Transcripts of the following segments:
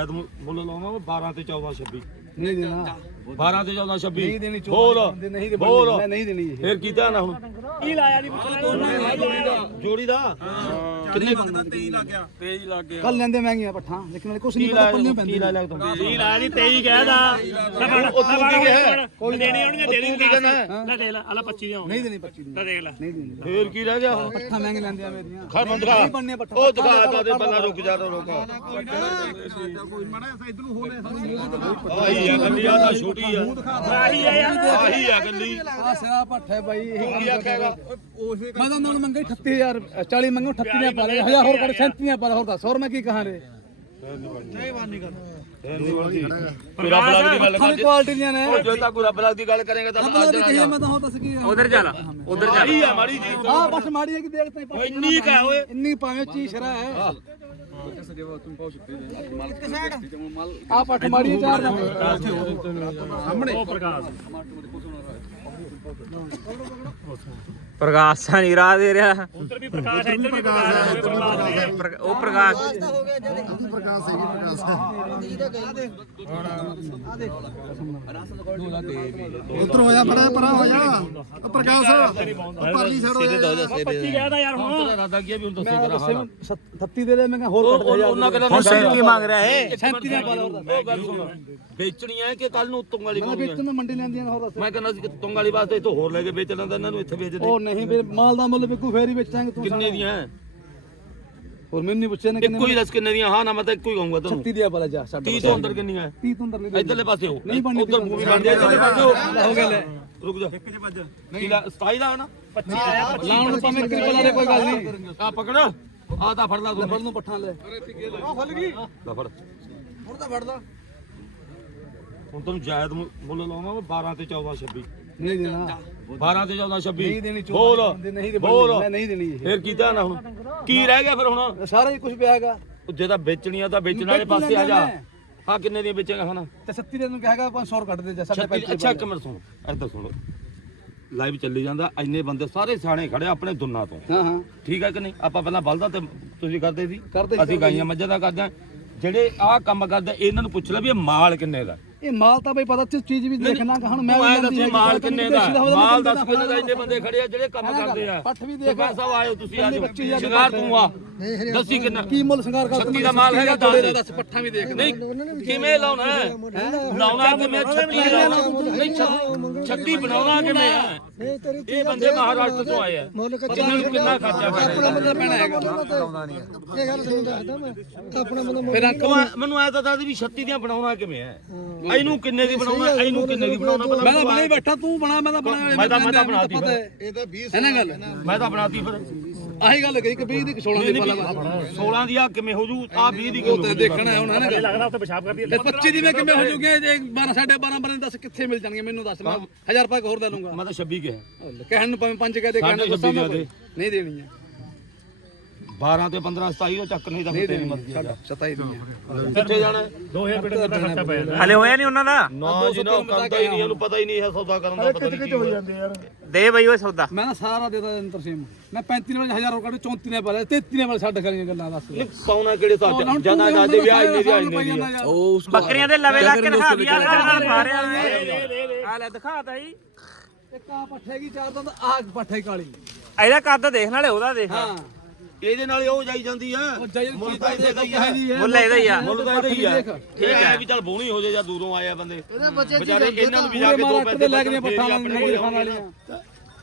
ਐਦ ਮੁੱਲ ਲਾਉਣਾ 12 ਤੇ 14 26 ਨਹੀਂ ਦੇਣਾ 12 ਤੇ 14 26 ਨਹੀਂ ਦੇਣੀ ਬੋਲ ਨਹੀਂ ਦੇ ਬੋਲ ਮੈਂ ਨਹੀਂ ਦੇਣੀ ਫਿਰ ਕੀਤਾ ਨਾ ਹੁਣ ਕੀ ਲਾਇਆ ਨਹੀਂ ਜੋੜੀ ਦਾ ਹਾਂ ਕਿੰਨੇ ਮੰਗਦੇ ਤੀ ਲੱਗਿਆ 23 ਲੱਗ ਗਿਆ ਕੱਲ ਲੈਂਦੇ ਮਹਿੰਗੀਆਂ ਪੱਠਾ ਲੇਕਿਨ ਕੁਛ ਨਹੀਂ ਪੁੱਲੀਆਂ ਪੈਂਦੀਆਂ 23 ਕਹਿਦਾ ਤੂੰ ਕੀ ਕੀ ਲੈ ਲੈ ਦੇ 25 25 ਨਹੀਂ ਨਹੀਂ ਤਾਂ ਪੱਠੇ ਬੰਨੇ ਫੇਰ ਕੀ ਰਹਿ ਗਿਆ ਪੱਠਾ ਮਹਿੰਗੇ ਲੈਂਦੇ ਆ ਮੇਰੀਆਂ ਖਰ ਬੰਦ ਕਰ ਉਹ ਦਿਖਾ ਦੇ ਬੰਦਾ ਰੁਕ ਜਾ ਰੋਕਾ ਕੋਈ ਤੋ ਰੁਕ ਆਹੀ ਆ ਗੱਲੀ ਆ ਤਾਂ ਛੋਟੀ ਬਾਰੇ ਹਜ਼ਾਰ ਹੋਰ ਕੜ ਸੈਂਤੀਆਂ ਪਰ ਹੋਰ ਦਾ ਸੌਰ ਮੈਂ ਕੀ ਕਹਾਂ ਰੇ ਉਧਰ ਜਾ ਉਧਰ ਜਾ ਇਹ ਮਾੜੀ ਜੀ ਹਾਂ ਬਸ ਮਾੜੀ ਹੈ ਕਿ ਦੇਖ ਤੈਨੂੰ ਇੰਨੀ ਕਾ ਓਏ ਇੰਨੀ ਭਾਵੇਂ ਚੀਸ਼ਰਾ ਹੈ ਆ ਪੱਠ ਮਾਰੀ ਚਾਰ ਸਾਹਮਣੇ ਪ੍ਰਕਾਸ਼ ਪ੍ਰਕਾਸ਼ ਨਹੀਂ ਰਾਹ ਦੇ ਰਿਹਾ ਉਧਰ ਵੀ ਪ੍ਰਕਾਸ਼ ਹੈ ਇੱਧਰ ਵੀ ਪ੍ਰਕਾਸ਼ ਹੈ ਉਹ ਪ੍ਰਕਾਸ਼ ਹੋ ਗਿਆ ਜਦ ਪ੍ਰਕਾਸ਼ ਹੈ ਇਹ ਪ੍ਰਕਾਸ਼ ਹੈ ਨੀ ਆ ਦੇ ਹੁਣ ਦੋ ਲਾ ਤੇ ਉਧਰ ਹੋਇਆ ਬੜਾ ਪਰਾ ਹੋਇਆ ਉਹ ਪ੍ਰਕਾਸ਼ ਪਰਲੀ ਛੜੋ ਯਾਰ 25 ਗਿਆ ਦਾ ਯਾਰ ਹੁਣ ਤੇਰਾ ਦਾਦਾ ਵੀ ਹੁਣ ਦੱਸੇ ਕਰਾ ਹਾਂ 37 ਦੇ ਦੇ ਮੈਂ ਕਿਹਾ ਸੈਂਤੀ ਮੰਗ ਰਿਹਾ ਹੈ ਸੈਂਤੀ ਨਾਲ ਬੇਚਣੀਆਂ ਕਿ ਕੱਲ ਨੂੰ ਤੁੰਗ ਵਾਲੀ ਮੈਂ ਵੇਚਣ ਮੰਡੀ ਲੈਂਦੀਆਂ ਹੋਰ ਵਾਸਤੇ ਮੈਂ ਕਹਿੰਦਾ ਸੀ ਕਿ ਤੁੰਗ ਵਾਲੀ ਵਾਸਤੇ ਇਥੋਂ ਹੋਰ ਲੈ ਕੇ ਵੇਚ ਲੈਂਦਾ ਇਹਨਾਂ ਨੂੰ ਇੱਥੇ ਵੇਚ ਦੇ ਉਹ ਨਹੀਂ ਫਿਰ ਮਾਲ ਦਾ ਮੁੱਲ ਵੇਖੂ ਫੇਰ ਹੀ ਵੇਚਾਂਗੇ ਤੂੰ ਕਿੰਨੇ ਦੀਆਂ ਹੋਰ ਮੈਨੂੰ ਨਹੀਂ ਪੁੱਛਿਆ ਨਾ ਕਿੰਨੇ ਕੋਈ ਦੱਸ ਕਿੰਨੇ ਦੀਆਂ ਹਾਂ ਨਾ ਮੈਂ ਤਾਂ ਇੱਕੋ ਹੀ ਕਹੂੰਗਾ ਤੈਨੂੰ 36 ਦੀਆਂ ਪਾਲਾ ਜਾ ਛੱਡ 30 ਤੋਂ ਅੰਦਰ ਕਿੰਨੀਆਂ 30 ਤੋਂ ਅੰਦਰ ਨਹੀਂ ਇੱਧਰਲੇ ਪਾਸੇ ਹੋ ਨਹੀਂ ਬਣਨੀ ਉੱਧਰ ਮੂਵੀ ਬਣ ਜਾ ਇੱਧਰਲੇ ਪਾਸੇ ਹੋ ਹੋ ਗਿਆ ਲੈ ਰੁਕ ਜਾ ਇੱਕ ਜੇ ਵੱਜ ਨਹੀਂ 27 ਦਾ ਹੋਣਾ 25 ਲਾਉਣ ਨੂੰ ਭਾਵੇਂ ਕਿਰਪਲਾ ਦੇ ਕੋਈ ਗੱਲ ਨਹੀਂ ਆ ਪਕੜ ਆ ਤਾਂ ਫੜਦਾ ਤੂੰ ਫੜ ਨੂੰ ਪੱਠਾ ਲੈ ਉਹ ਫੁੱਲ ਗਈ ਲੈ ਫੜ ਫੜ ਦਾ ਫੜ ਦਾ ਹੁਣ ਤੈਨੂੰ ਜਾਇਦ ਮੁੱਲ ਲਾਉਣਾ 12 ਤੇ 14 26 ਨਹੀਂ ਦੇਣਾ 12 ਤੇ 14 26 ਨਹੀਂ ਦੇਣੀ ਬੋਲ ਮੈਂ ਨਹੀਂ ਦੇਣੀ ਫਿਰ ਕੀਤਾ ਨਾ ਹੁਣ ਕੀ ਰਹਿ ਗਿਆ ਫਿਰ ਹੁਣ ਸਾਰਾ ਹੀ ਕੁਝ ਪਿਆ ਹੈਗਾ ਜੇ ਤਾਂ ਵੇਚਣੀਆਂ ਤਾਂ ਵੇਚਣ ਵਾਲੇ ਪਾਸੇ ਆ ਜਾ ਆ ਕਿੰਨੇ ਦੀਆਂ ਵੇਚੇਗਾ ਹੁਣ ਤੇ 37 ਦੇ ਨੂੰ ਕਹੇਗਾ 500 ਕੱਢ ਦੇ ਜੈਸਾ ਅੱਛਾ ਇੱਕ ਮਿੰਟ ਸੁਣੋ ਇਧਰ ਸੁਣੋ ਲਾਈਵ ਚੱਲੀ ਜਾਂਦਾ ਐਨੇ ਬੰਦੇ ਸਾਰੇ ਸਿਆਣੇ ਖੜੇ ਆਪਣੇ ਦੁਨਾਂ ਤੋਂ ਹਾਂ ਹਾਂ ਠੀਕ ਹੈ ਕਿ ਨਹੀਂ ਆਪਾਂ ਪਹਿਲਾਂ ਬਲਦਾ ਤੇ ਤੁਸੀਂ ਕਰਦੇ ਸੀ ਅਸੀਂ ਗਾਈਆਂ ਮੱਝਾਂ ਦਾ ਕਰਦੇ ਜਿਹੜੇ ਆਹ ਕੰਮ ਕਰਦੇ ਇਹਨਾਂ ਨੂੰ ਪੁੱਛ ਲੈ ਵੀ ਇਹ ਮਾਲ ਕਿੰਨੇ ਦਾ ਇਹ ਮਾਲ ਤਾਂ ਬਈ ਪਤਾ ਚੀਜ਼ ਵੀ ਦੇਖਣਾ ਹੁਣ ਮੈਂ ਮਾਲ ਕਿੰਨੇ ਦਾ ਮਾਲ ਦੱਸ ਕਿੰਨੇ ਦਾ ਇੰਨੇ ਬੰਦੇ ਖੜੇ ਆ ਜਿਹੜੇ ਕੰਮ ਕਰਦੇ ਆ ਪੱਠ ਵੀ ਦੇਖ ਬਸ ਆ ਆਇਓ ਤੁਸੀਂ ਅੱਜ ਸ਼ਿੰਗਾਰ ਤੂੰ ਆ ਦੱਸੀ ਕਿੰਨਾ ਕੀ ਮੁੱਲ ਸ਼ਿੰਗਾਰ ਕਰ ਤੂੰ ਦਾ ਮਾਲ ਹੈਗਾ ਦੱਸ ਦੱਸ ਪੱਠਾ ਵੀ ਦੇਖ ਨਹੀਂ ਕਿਵੇਂ ਲਾਉਣਾ ਲਾਉਣਾ ਤੇ ਮੈਂ ਛੱਡੀ ਬਣਾਉਣਾ ਕਿਵੇਂ ਆ ਇਹ ਬੰਦੇ ਮਹਾਰਾਸ਼ਟਰ ਤੋਂ ਆਏ ਆ ਕਿੰਨਾ ਨੂੰ ਕਿੰਨਾ ਖਰਚਾ ਆਪਣਾ ਬੰਦਾ ਪੈਣਾ ਹੈਗਾ ਆਉਂਦਾ ਨਹੀਂ ਇਹ ਗੱਲ ਤੁਹਾਨੂੰ ਦੱਸਦਾ ਮੈਂ ਆਪਣਾ ਬੰਦਾ ਫਿਰ ਕਿਵੇਂ ਮੈਨੂੰ ਐ ਦੱਸਦਾ ਵੀ 36 ਦੀਆਂ ਬਣਾਉਣਾ ਕਿਵੇਂ ਆ ਇਹਨੂੰ ਕਿੰਨੇ ਦੀ ਬਣਾਉਣਾ ਇਹਨੂੰ ਕਿੰਨੇ ਦੀ ਬਣਾਉਣਾ ਪਤਾ ਮੈਂ ਤਾਂ ਬਣਾ ਹੀ ਬੈਠਾ ਤੂੰ ਬਣਾ ਮੈਂ ਤਾਂ ਬਣਾ ਮੈਂ ਤਾਂ ਮੈਂ ਤਾਂ ਬਣਾਤੀ ਇਹ ਤਾਂ 20 ਹੈ ਨਾ ਗੱਲ ਮੈਂ ਤਾਂ ਬਣਾਤੀ ਫਿਰ ਆਹੀ ਗੱਲ ਕਹੀ ਕਿ 20 ਦੀ 16 ਦੀ ਪਾਲਾ 16 ਦੀ ਆ ਕਿਵੇਂ ਹੋ ਜੂ ਆ 20 ਦੀ ਕਿਵੇਂ ਦੇਖਣਾ ਹੁਣ ਹੈ ਨਾ ਲੱਗਦਾ ਉੱਥੇ ਪਿਸ਼ਾਬ ਕਰਦੀ 25 ਦੀ ਮੈਂ ਕਿਵੇਂ ਹੋ ਜੂ ਜੇ 12 12 12 ਦੇ ਦੱਸ ਕਿੱਥੇ ਮਿਲ ਜਾਣਗੇ ਮੈਨੂੰ ਦੱਸ ਮੈਂ 1000 ਰੁਪਏ ਹੋਰ ਦੇ ਲੂੰਗਾ ਮੈਂ ਤਾਂ 26 ਕਿਹਾ ਕਹਿਣ ਨੂੰ ਭਾਵੇਂ 5 ਕਹਿ ਦੇ ਕਹਿਣ ਨੂੰ ਨਹੀਂ ਦੇਣੀ ਹੈ 12 ਤੇ 15 27 ਉਹ ਚੱਕ ਨਹੀਂ ਤਾਂ ਤੇਰੀ ਮਰਜ਼ੀ ਹੈ 27 ਕਿੱਥੇ ਜਾਣਾ 2000 ਹਲੇ ਹੋਇਆ ਨਹੀਂ ਉਹਨਾਂ ਦਾ ਨਾ ਜੀ ਨਾ ਕੰਦਾ ਹੀ ਨਹੀਂ ਇਹਨੂੰ ਪਤਾ ਹੀ ਨਹੀਂ ਹੈ ਸੌਦਾ ਕਰਨ ਦਾ ਪਤਾ ਨਹੀਂ ਹੋ ਜਾਂਦੇ ਯਾਰ ਦੇ ਬਈ ਉਹ ਸੌਦਾ ਮੈਂ ਤਾਂ ਸਾਰਾ ਦੇਦਾ ਦਿੰਦਾ ਤਰਸੀਮ ਮੈਂ 35 ਨਾਲ 1000 ਰੁਪਏ ਕੱਢੇ 34 ਨੇ ਬਲੇ 33 ਨੇ ਬਲੇ ਛੱਡ ਕਰੀਆਂ ਗੱਲਾਂ ਦੱਸ ਨਹੀਂ ਪਾਉਣਾ ਕਿਹੜੇ ਤੋਂ ਜਨਾ ਦਾ ਦੇ ਵਿਆਹ ਨਹੀਂ ਵਿਆਹ ਨਹੀਂ ਉਹ ਉਸ ਬੱਕਰੀਆਂ ਦੇ ਲਵੇ ਲੱਗ ਕੇ ਹਾਂ ਵੀ ਆ ਰਿਹਾ ਆ ਰਿਹਾ ਲੈ ਦਿਖਾਤਾ ਜੀ ਇੱਕ ਆ ਪੱਠੇ ਪੱਠੇਗੀ ਚਾਰ ਦੰਦ ਆ ਪੱਠੇ ਕਾਲੀ ਇਹਦਾ ਕੱਦ ਦੇਖ ਨਾਲੇ ਉਹਦਾ ਦੇਖ ਹਾਂ ਇਹਦੇ ਨਾਲ ਉਹ ਜਾਈ ਜਾਂਦੀ ਆ ਮੁੱਲ ਇਹਦੇ ਦਾ ਹੀ ਆ ਮੁੱਲ ਇਹਦਾ ਹੀ ਆ ਠੀਕ ਹੈ ਵੀ ਚਲ ਬੋਣੀ ਹੋ ਜੇ ਜਾਂ ਦੂਰੋਂ ਆਏ ਆ ਬੰਦੇ ਵਿਚਾਰੇ ਇਹਨਾਂ ਨੂੰ ਵੀ ਜਾ ਕੇ ਦੋ ਪੈਸੇ ਲੱਗ ਜਾਂਦੇ ਪੱਠਾ ਲਾਉਣ ਨਗਰ ਖਾਣ ਵਾਲੀਆਂ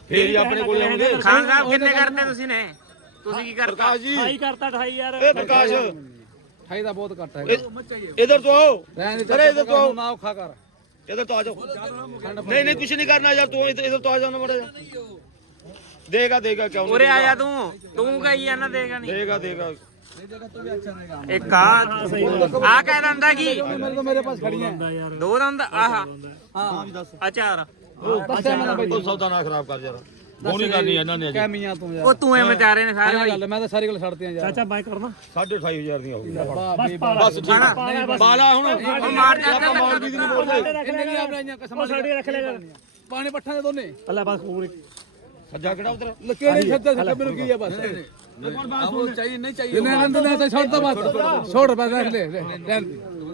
ਫੇਰ ਹੀ ਆਪਣੇ ਕੋਲ ਆਉਂਦੇ ਖਾਨ ਸਾਹਿਬ ਕਿੰਨੇ ਕਰਦੇ ਤੁਸੀਂ ਨੇ ਤੁਸੀਂ ਕੀ ਕਰਤਾ 28 ਕਰਤਾ 28 ਯਾਰ ਇਹ ਪ੍ਰਕਾਸ਼ 28 ਦਾ ਬਹੁਤ ਘੱਟ ਹੈ ਇਧਰ ਤੋਂ ਆਓ ਅਰੇ ਇਧਰ ਤੋਂ ਆਓ ਨਾ ਔਖਾ ਕਰ ਇਧਰ ਤੋਂ ਆ ਜਾਓ ਨਹੀਂ ਨਹੀਂ ਕੁਝ ਨਹੀਂ ਕਰਨਾ ਯਾਰ ਤੂੰ ਇਧਰ ਤੋਂ ਆ ਜਾ ਨਾ ਮੜਾ ਜਾ ਦੇਗਾ ਦੇਗਾ ਕਿਉਂ ਨਹੀਂ ਉਰੇ ਆਇਆ ਤੂੰ ਤੂੰ ਕਹੀ ਜਾਂਦਾ ਦੇਗਾ ਨਹੀਂ ਦੇਗਾ ਦੇਗਾ ਇਹ ਜਗਾ ਤੋਂ ਵੀ ਅੱਛਾ ਰਹੇਗਾ ਇੱਕ ਆ ਆ ਕਹਿ ਦੰਦਾ ਕੀ ਮੇਰੇ ਪਾਸ ਖੜੀਆਂ ਦੋ ਦੰਦ ਆਹ ਹਾਂ ਤੂੰ ਖਰਾਬ ਕਰ ਜਾ ਜਾ ਨਹੀਂ ਕਰਨੀ ਇਹਨਾਂ ਨੇ ਨੇ ਯਾਰ ਉਹ ਸਾਰੇ ਗੱਲ ਗੱਲ ਮੈਂ ਤਾਂ ਛੱਡ ਚਾਚਾ ਬਾਈ ਕਰਨਾ 2.5000 ਦੀ ਬਸ ਠੀਕ ਹੁਣ ਮਾਰ ਰੱਖ ਅੱਛਾ ਪਾਣੀ ਪੱਠਾਂ ਦੇ ਦੋਨੇ ਪੱਲਾ ਬਸ ਖੂਬ ਨਹੀਂ ਸੱਜਾ ਕਿਹੜਾ ਉਧਰ ਕਿਹੜੇ ਸੱਜਾ ਸੱਜਾ ਮੈਨੂੰ ਕੀ ਆ ਬਸ ਕੋਣ ਬਾਤ ਚਾਹੀਏ ਨਹੀਂ ਚਾਹੀਏ ਮੈਂ ਅੰਦਰ ਨਾ ਤਾਂ ਛੋੜ ਦਾ ਬਾਤ ਛੋੜ ਬਸ ਲੈ ਲੈ ਲੈ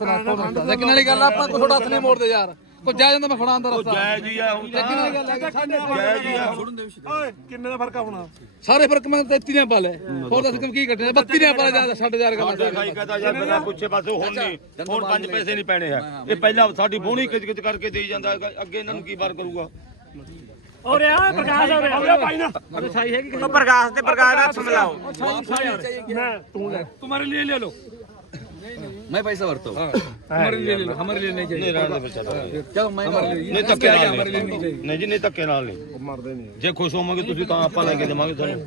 ਸਾਰੇ ਫਰਕ ਮੈਂ 33 ਦੇ ਪਾਲੇ ਹੋਰ ਦੱਸ ਕਿ ਕੀ ਕੱਟਦੇ 32 ਦੇ ਪਾਲੇ ਜਿਆਦਾ 60000 ਕਮਾ ਪੁੱਛੇ ਪਾਸੇ ਹੁਣ ਨਹੀਂ ਹੁਣ 5 ਪੈਸੇ ਨਹੀਂ ਪੈਣੇ ਹੈ ਇਹ ਪਹਿਲਾਂ ਸਾਡੀ ਬੋਣੀ ਖਿੱਚ ਖਿੱਚ ਕਰਕੇ ਦੇਈ ਜਾਂਦਾ ਅੱਗੇ ਇਹਨਾਂ ਨੂੰ ਕੀ ਬਾਰ ਕਰੂਗਾ ਔਰ ਯਾਰ ਪ੍ਰਕਾਸ਼ ਹੋ ਰਿਹਾ ਹੈ ਭਾਈ ਨਾ ਸਹੀ ਹੈ ਕਿ ਕਿਸੇ ਪ੍ਰਕਾਸ਼ ਤੇ ਪ੍ਰਕਾਸ਼ ਹੱਥ ਮਿਲਾਓ ਤੁਹਾਨੂੰ ਸਹੀ ਚਾਹੀਏ ਮੈਂ ਤੂੰ ਲੈ ਤੁਮਾਰੇ ਲਈ ਲੈ ਲੋ मैं पैसा भरता हूँ हमारे लिए नहीं हमारे लिए नहीं चाहिए नहीं रहने बेचारा क्या मैं हमारे लिए नहीं तब क्या नहीं नहीं जी नहीं तब क्या नहीं मार देंगे जब खुश होंगे तो तुझे कहाँ आप लगे दिमाग में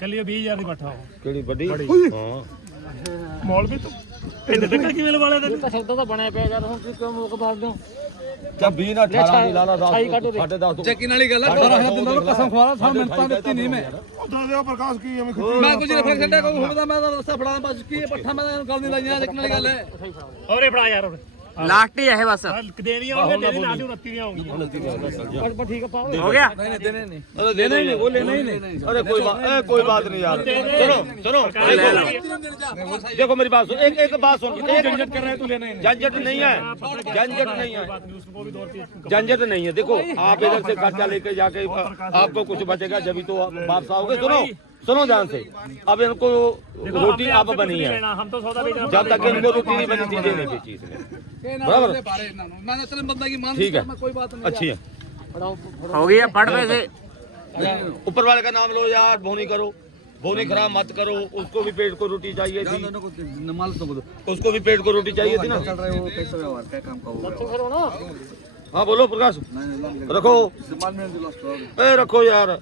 ਕੱਲੀ 20000 ਦੀ ਪੱਠਾ ਕਿਹੜੀ ਵੱਡੀ ਹਾਂ ਮੌਲਵੀ ਤੂੰ ਇੱਧਰ ਦੇਖ ਕਿਵੇਂ ਲਵਾਲੇ ਤੇ ਸੌਦਾ ਤਾਂ ਬਣਿਆ ਪਿਆ ਯਾਰ ਹੁਣ ਕਿਸ ਤੋਂ ਮੁੱਖ ਬਾਤ ਦੋ ਚਾ 20 ਨਾ 18 ਨਹੀਂ ਲਾ ਲਾ ਸਾਡੇ 10 ਤੋਂ ਚੱਕੀ ਨਾਲ ਹੀ ਗੱਲ ਕਰ ਰਹਾ ਹਾਂ ਦਿੰਦਾ ਕਸਮ ਖਵਾ ਲਾ ਸਾ ਮਿੰਤਾ ਦਿੱਤੀ ਨਹੀਂ ਮੈਂ ਦੱਸ ਦਿਓ ਪ੍ਰਕਾਸ਼ ਕੀ ਐਵੇਂ ਖੁੱਤੀ ਮੈਂ ਕੁਝ ਰਫੇ ਛੱਡਿਆ ਕੋਈ ਹੋਵੇ ਤਾਂ ਮੈਂ ਦੱਸਾਂ ਫੜਾ ਬਸ ਕੀ ਪੱਠਾ ਮੈਂ ਗੱਲ ਨਹੀਂ ਲਾਈਆਂ ਦੇਖਣ ਵਾਲੀ ਗੱਲ ਹੈ ਹੋਰੇ ਫੜਾ ਯਾਰ ਹੋਰੇ लास्ट ही है बस हो, ना हो गया ने ने ने। ने। ने ने अरे कोई ने ने। ने ने ने। कोई बात नहीं देखो मेरी बात सुन एक एक बात सुन एक झंझट कर रहे हैं तू लेना ही नहीं झंझट नहीं है झंझट नहीं है झंझट नहीं है देखो आप इधर से खर्चा लेके जाके आपको कुछ बचेगा जब भी तो वापस आओगे सुनो सुनो जान से अब इनको रोटी आप बनी है जब तक इनको रोटी नहीं बनी देने की चीज में बराबर ठीक है अच्छी है हो गया पढ़ रहे ऊपर वाले का नाम लो यार भोनी करो भोनी खराब मत करो उसको भी पेट को रोटी चाहिए थी उसको भी पेट को रोटी चाहिए थी ना हाँ बोलो प्रकाश रखो रखो यार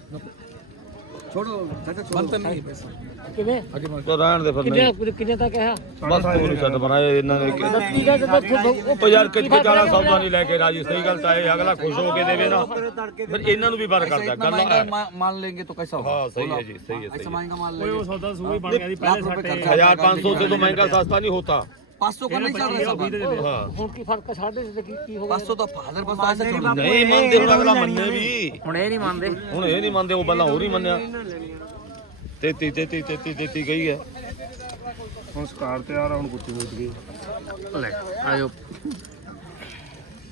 ਨਹੀਂ ਕਿਵੇਂ ਤਾਂ ਤਾਂ ਬਸ ਬਣਾਏ ਇਹਨਾਂ ਇਹਨਾਂ ਨੇ ਉਹ ਕੇ ਕੇ ਲੈ ਰਾਜੀ ਸਹੀ ਸਹੀ ਸਹੀ ਸਹੀ ਗੱਲ ਹੈ ਹੈ ਹੈ ਅਗਲਾ ਖੁਸ਼ ਹੋ ਨੂੰ ਵੀ ਕਰਦਾ ਮੰਨ ਮੰਨ ਹਾਂ ਜੀ ਸਮਾਂ ਕੋਈ ਸੌਦਾ ਬਣ ਗਿਆ ਦੀ ਪਹਿਲੇ 1500 ਤੋਂ ਮਹਿੰਗਾ ਸਸਤਾ ਨਹੀਂ ਹੋਤਾ ਪਾਸੋ ਕੋ ਨਹੀਂ ਚੱਲ ਰਿਹਾ ਸਭ ਹੁਣ ਕੀ ਫਰਕ ਹੈ ਸਾਡੇ ਤੇ ਕੀ ਹੋ ਗਿਆ ਪਾਸੋ ਤਾਂ ਫਾਦਰ ਪਾਸ ਤੇ ਚੱਲ ਨਹੀਂ ਮੰਨਦੇ ਹੁਣ ਅਗਲਾ ਮੰਨਿਆ ਵੀ ਹੁਣ ਇਹ ਨਹੀਂ ਮੰਨਦੇ ਹੁਣ ਇਹ ਨਹੀਂ ਮੰਨਦੇ ਉਹ ਪਹਿਲਾਂ ਹੋਰ ਹੀ ਮੰਨਿਆ 33 33 33 ਤੀ ਗਈ ਹੈ ਹੁਣ ਸਟਾਰ ਤਿਆਰ ਆ ਹੁਣ ਕੁੱਤੀ ਮੁੱਟ ਗਈ ਲੈ ਆਇਓ